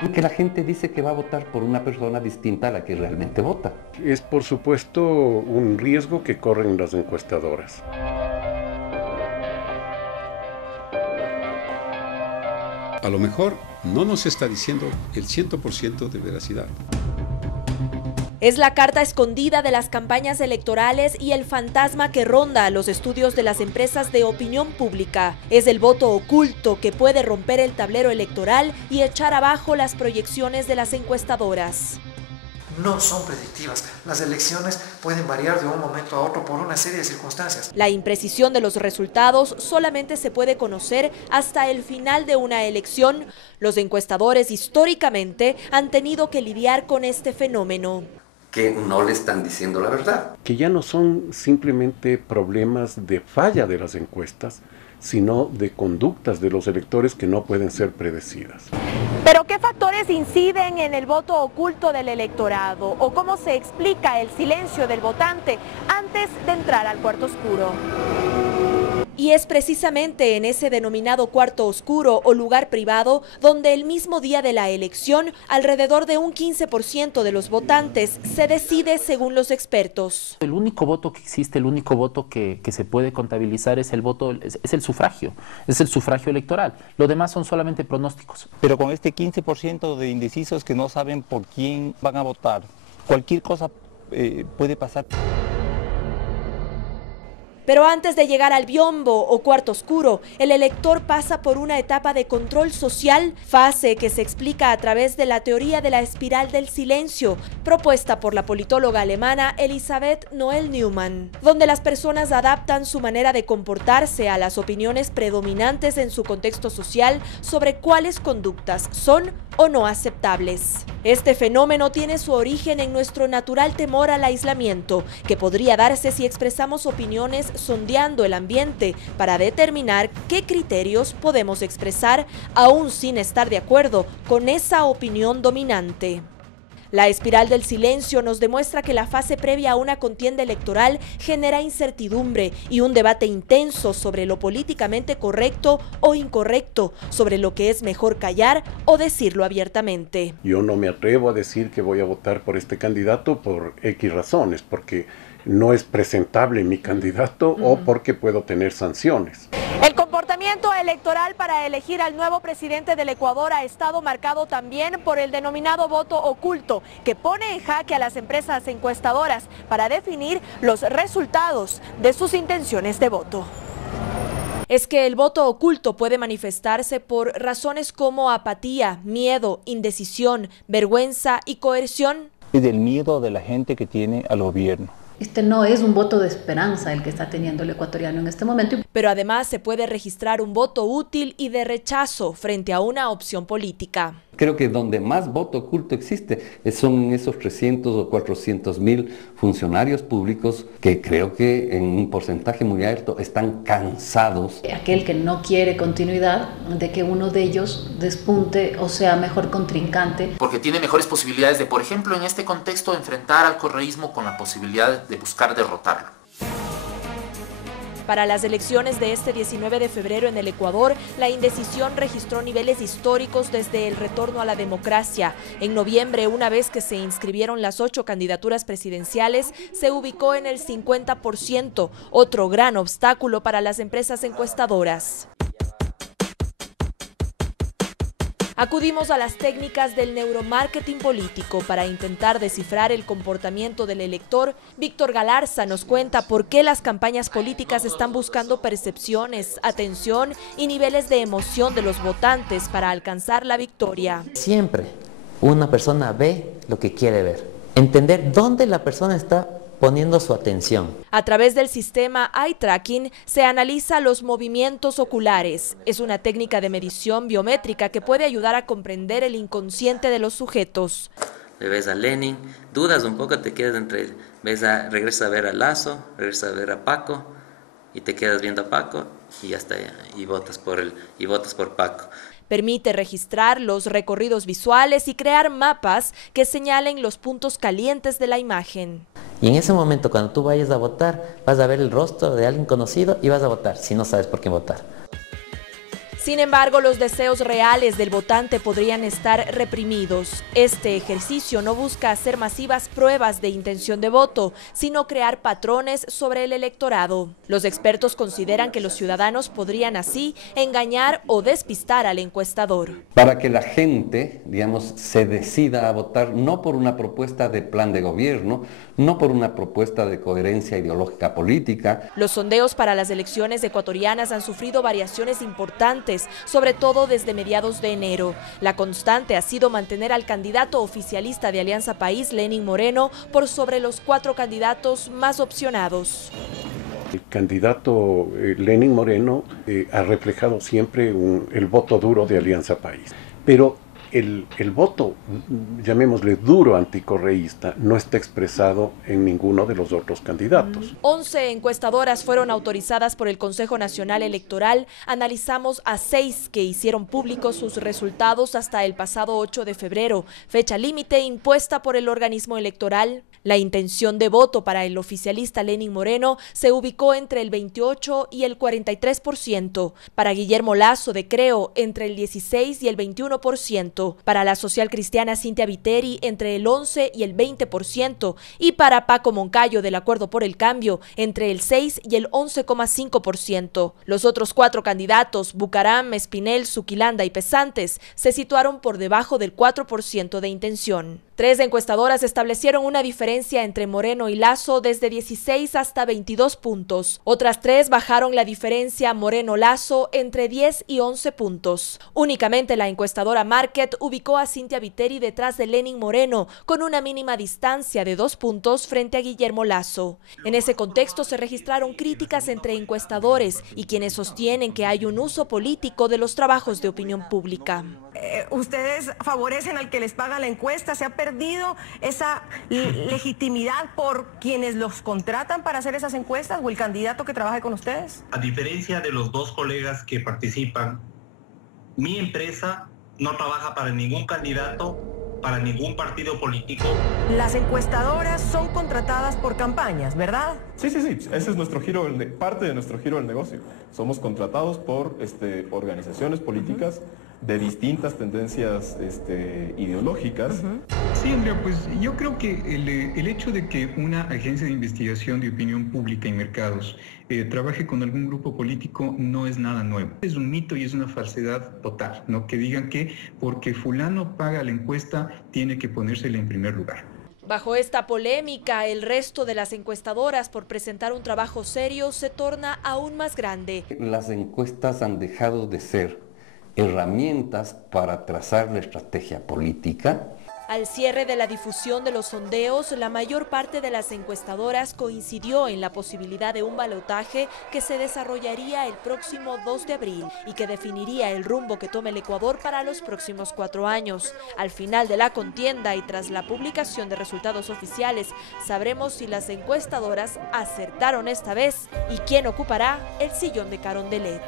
Porque la gente dice que va a votar por una persona distinta a la que realmente vota. Es por supuesto un riesgo que corren las encuestadoras. A lo mejor no nos está diciendo el 100% de veracidad. Es la carta escondida de las campañas electorales y el fantasma que ronda a los estudios de las empresas de opinión pública. Es el voto oculto que puede romper el tablero electoral y echar abajo las proyecciones de las encuestadoras. No son predictivas. Las elecciones pueden variar de un momento a otro por una serie de circunstancias. La imprecisión de los resultados solamente se puede conocer hasta el final de una elección. Los encuestadores históricamente han tenido que lidiar con este fenómeno. Que no le están diciendo la verdad. Que ya no son simplemente problemas de falla de las encuestas, sino de conductas de los electores que no pueden ser predecidas. ¿Pero qué factores inciden en el voto oculto del electorado? ¿O cómo se explica el silencio del votante antes de entrar al cuarto oscuro? Y es precisamente en ese denominado cuarto oscuro o lugar privado donde el mismo día de la elección, alrededor de un 15% de los votantes se decide según los expertos. El único voto que existe, el único voto que se puede contabilizar es el voto, es el sufragio electoral. Lo demás son solamente pronósticos. Pero con este 15% de indecisos que no saben por quién van a votar, cualquier cosa puede pasar. Pero antes de llegar al biombo o cuarto oscuro, el elector pasa por una etapa de control social, fase que se explica a través de la teoría de la espiral del silencio, propuesta por la politóloga alemana Elisabeth Noelle-Neumann, donde las personas adaptan su manera de comportarse a las opiniones predominantes en su contexto social sobre cuáles conductas son o no aceptables. Este fenómeno tiene su origen en nuestro natural temor al aislamiento, que podría darse si expresamos opiniones sondeando el ambiente para determinar qué criterios podemos expresar aún sin estar de acuerdo con esa opinión dominante. La espiral del silencio nos demuestra que la fase previa a una contienda electoral genera incertidumbre y un debate intenso sobre lo políticamente correcto o incorrecto, sobre lo que es mejor callar o decirlo abiertamente. Yo no me atrevo a decir que voy a votar por este candidato por X razones, porque no es presentable mi candidato o porque puedo tener sanciones. El comportamiento electoral para elegir al nuevo presidente del Ecuador ha estado marcado también por el denominado voto oculto, que pone en jaque a las empresas encuestadoras para definir los resultados de sus intenciones de voto. Es que el voto oculto puede manifestarse por razones como apatía, miedo, indecisión, vergüenza y coerción. Y del miedo de la gente que tiene al gobierno. Este no es un voto de esperanza el que está teniendo el ecuatoriano en este momento. Pero además se puede registrar un voto útil y de rechazo frente a una opción política. Creo que donde más voto oculto existe son esos 300 o 400 mil funcionarios públicos que creo que en un porcentaje muy alto están cansados. Aquel que no quiere continuidad, de que uno de ellos despunte o sea mejor contrincante. Porque tiene mejores posibilidades de, por ejemplo, en este contexto, enfrentar al correísmo con la posibilidad de buscar derrotarlo. Para las elecciones de este 19 de febrero en el Ecuador, la indecisión registró niveles históricos desde el retorno a la democracia. En noviembre, una vez que se inscribieron las 8 candidaturas presidenciales, se ubicó en el 50%, otro gran obstáculo para las empresas encuestadoras. Acudimos a las técnicas del neuromarketing político para intentar descifrar el comportamiento del elector. Víctor Galarza nos cuenta por qué las campañas políticas están buscando percepciones, atención y niveles de emoción de los votantes para alcanzar la victoria. Siempre una persona ve lo que quiere ver. Entender dónde la persona está poniendo su atención. A través del sistema eye tracking se analiza los movimientos oculares. Es una técnica de medición biométrica que puede ayudar a comprender el inconsciente de los sujetos. Le ves a Lenin, dudas un poco, te quedas entre, regresas a ver a Lazo, regresas a ver a Paco y te quedas viendo a Paco y ya está, y votas por Paco. Permite registrar los recorridos visuales y crear mapas que señalen los puntos calientes de la imagen. Y en ese momento, cuando tú vayas a votar, vas a ver el rostro de alguien conocido y vas a votar, si no sabes por qué votar. Sin embargo, los deseos reales del votante podrían estar reprimidos. Este ejercicio no busca hacer masivas pruebas de intención de voto, sino crear patrones sobre el electorado. Los expertos consideran que los ciudadanos podrían así engañar o despistar al encuestador. Para que la gente, digamos, se decida a votar no por una propuesta de plan de gobierno, no por una propuesta de coherencia ideológica política. Los sondeos para las elecciones ecuatorianas han sufrido variaciones importantes, sobre todo desde mediados de enero. La constante ha sido mantener al candidato oficialista de Alianza País, Lenín Moreno, por sobre los 4 candidatos más opcionados. El candidato Lenín Moreno ha reflejado siempre el voto duro de Alianza País, pero el voto, llamémosle duro anticorreísta, no está expresado en ninguno de los otros candidatos. 11 encuestadoras fueron autorizadas por el Consejo Nacional Electoral. Analizamos a 6 que hicieron públicos sus resultados hasta el pasado 8 de febrero, fecha límite impuesta por el organismo electoral. La intención de voto para el oficialista Lenín Moreno se ubicó entre el 28 y el 43%. Para Guillermo Lasso de Creo, entre el 16 y el 21%. Para la social cristiana Cintia Viteri, entre el 11 y el 20%. Y para Paco Moncayo del Acuerdo por el Cambio, entre el 6 y el 11,5%. Los otros 4 candidatos, Bucaram, Espinel, Suquilanda y Pesantes, se situaron por debajo del 4% de intención. 3 encuestadoras establecieron una diferencia entre Moreno y Lasso desde 16 hasta 22 puntos. Otras 3 bajaron la diferencia Moreno-Lasso entre 10 y 11 puntos. Únicamente la encuestadora Market ubicó a Cintia Viteri detrás de Lenín Moreno, con una mínima distancia de 2 puntos frente a Guillermo Lasso. En ese contexto se registraron críticas entre encuestadores y quienes sostienen que hay un uso político de los trabajos de opinión pública. Ustedes favorecen al que les paga la encuesta, se ha perdido esa legitimidad por quienes los contratan para hacer esas encuestas o el candidato que trabaje con ustedes. A diferencia de los 2 colegas que participan, mi empresa no trabaja para ningún candidato, para ningún partido político. Las encuestadoras son contratadas por campañas, ¿verdad? Sí, ese es nuestro giro, parte de nuestro giro del negocio. Somos contratados por organizaciones políticas de distintas tendencias ideológicas. Sí, Andrea, pues yo creo que el hecho de que una agencia de investigación de opinión pública y mercados trabaje con algún grupo político no es nada nuevo. Es un mito y es una falsedad total, ¿no? Que digan que porque fulano paga la encuesta tiene que ponérsela en primer lugar. Bajo esta polémica, el resto de las encuestadoras por presentar un trabajo serio se torna aún más grande. Las encuestas han dejado de ser herramientas para trazar la estrategia política. Al cierre de la difusión de los sondeos, la mayor parte de las encuestadoras coincidió en la posibilidad de un balotaje que se desarrollaría el próximo 2 de abril y que definiría el rumbo que tome el Ecuador para los próximos 4 años. Al final de la contienda y tras la publicación de resultados oficiales, sabremos si las encuestadoras acertaron esta vez y quién ocupará el sillón de Carondelet.